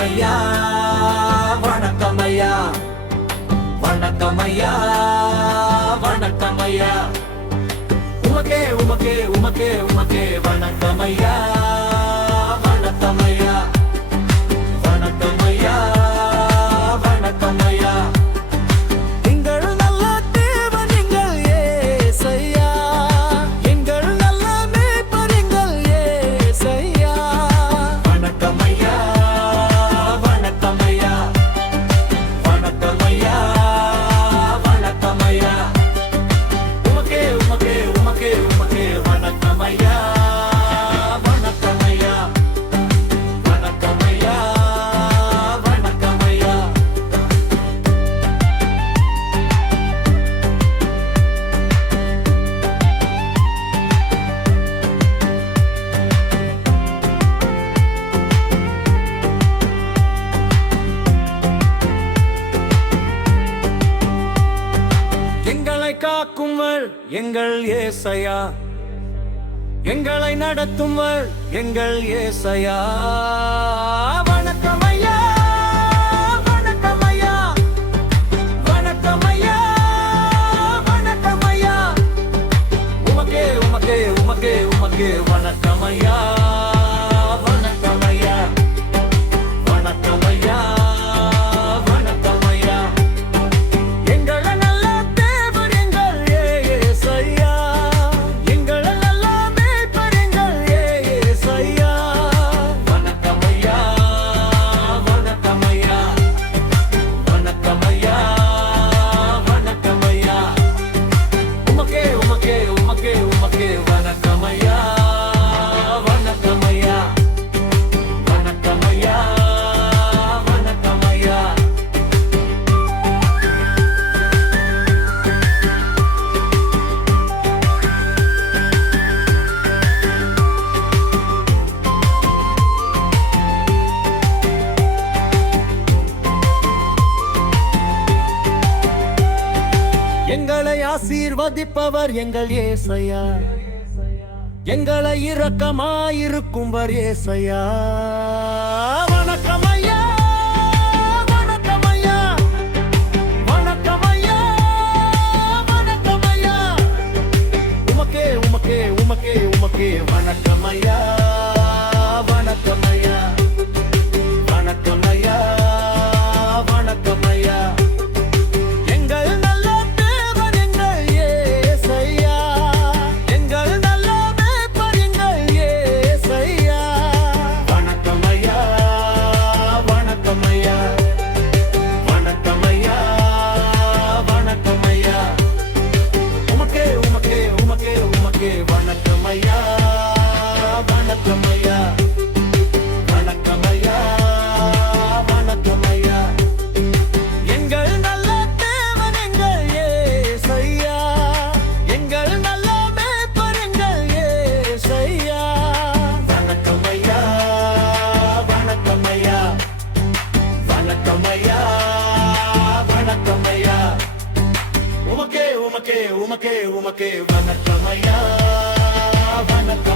வணக்கமையா வணக்கமையா வணக்கமையா வணக்கமையா உமக்கே உமக்கே உமக்கே உமக்கே வணக்கமையா வணக்கமையா வணக்கமையா வணக்கமையா எங்கள் நல்ல தேவன் எங்கள் ஏசையா எங்கள் நல்ல மேய்ப்பர் எங்கள் ஏசையா வணக்கமையா வணக்கமையா வணக்கமையா வணக்கமையா உமக்கே உமக்கே உமக்கே உமக்கே வணக்கமையா வணக்கமையா வணக்கமையா வணக்கமையா எங்களை காக்கும்வர் எங்கள் ஏசையா எங்களை நடத்தும்வர் எங்கள் ஏசையா வணக்கமையா வணக்கமையா வணக்கமையா வணக்கமையா உமக்கே உமக்கே உமக்கே உமக்கே வணக்கமையா வணக்கமையா வணக்கமையா வணக்கமையா எங்கள் நல்ல தேவன் எங்கள் ஏசையா எங்கள் நல்ல மேய்ப்பர் எங்கள் ஏசையா வணக்கமையா வணக்கமையா வணக்கமையா வணக்கமையா உமக்கே உமக்கே உமக்கே உமக்கே வணக்கமையா வணக்கமையா வணக்கமையா வணக்கமையா எங்களை ஆசீர்வதிப்பவர் எங்கள் ஏசையா எங்களை இரக்கமாயிருக்கும்பர் ஏசையா வணக்கமையா வணக்கமையா வணக்கமையா வணக்கமையா உமக்கே உமக்கே உமக்கே உமக்கே வணக்கமையா வணக்கமையா வணக்கமையா வணக்கமையா எங்கள் நல்ல தேவன் எங்கள் ஏசையா எங்கள் நல்ல மேய்ப்பர் எங்கள் ஏசையா வணக்கமையா வணக்கமையா வணக்கமையா வணக்கமையா உமக்கே உமக்கே உமக்கே உமக்கே வணக்கமையா வணக்கமையா வணக்கமையா வணக்கமையா எங்கள் நல்ல தேவன் எங்கள் ஏசையா எங்கள் நல்ல மேய்ப்பர் எங்கள் ஏசையா வணக்கமையா வணக்கமையா வணக்கமையா வணக்கமையா உமக்கே உமக்கே உமக்கே உமக்கே வணக்கமையா வணக்கம்